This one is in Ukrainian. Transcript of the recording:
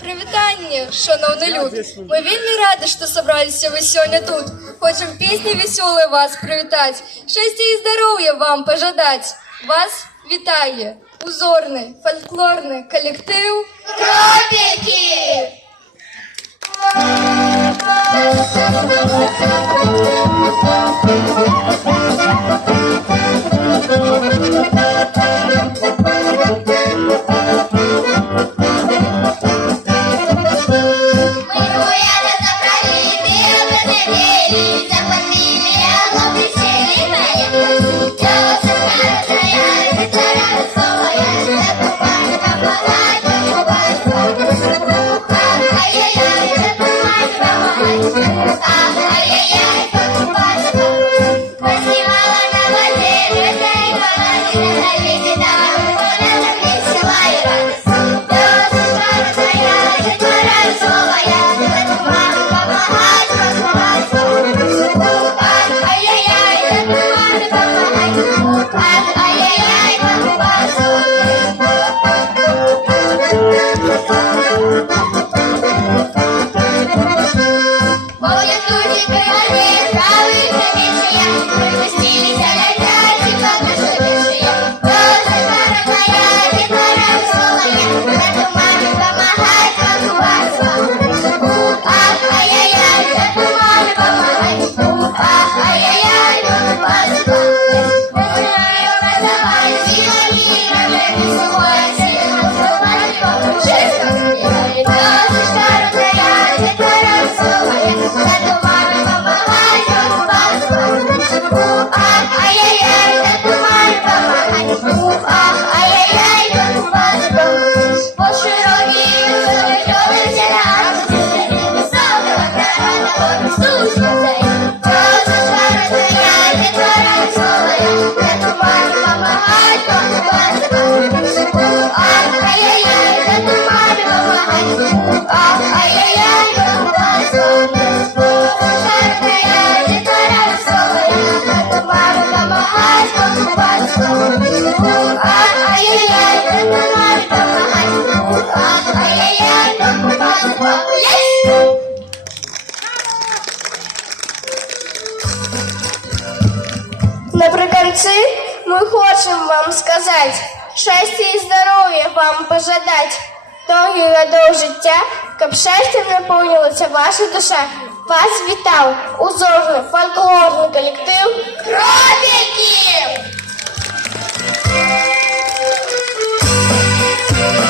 Привітання, шановний люд. Мы вельми рады, что собрались вы сегодня тут. Хотим песни веселые вас привітать. Счастья и здоровья вам пожадать. Вас вітає узорний фольклорний колектив «Тропики». Наприкінці ми хочемо вам сказати, щастя і здоров'я вам пожадать, довгих годов життя, щоб щастям наповнилася ваша душа. Вас вітав узорний фольклорний колектив «Тропики».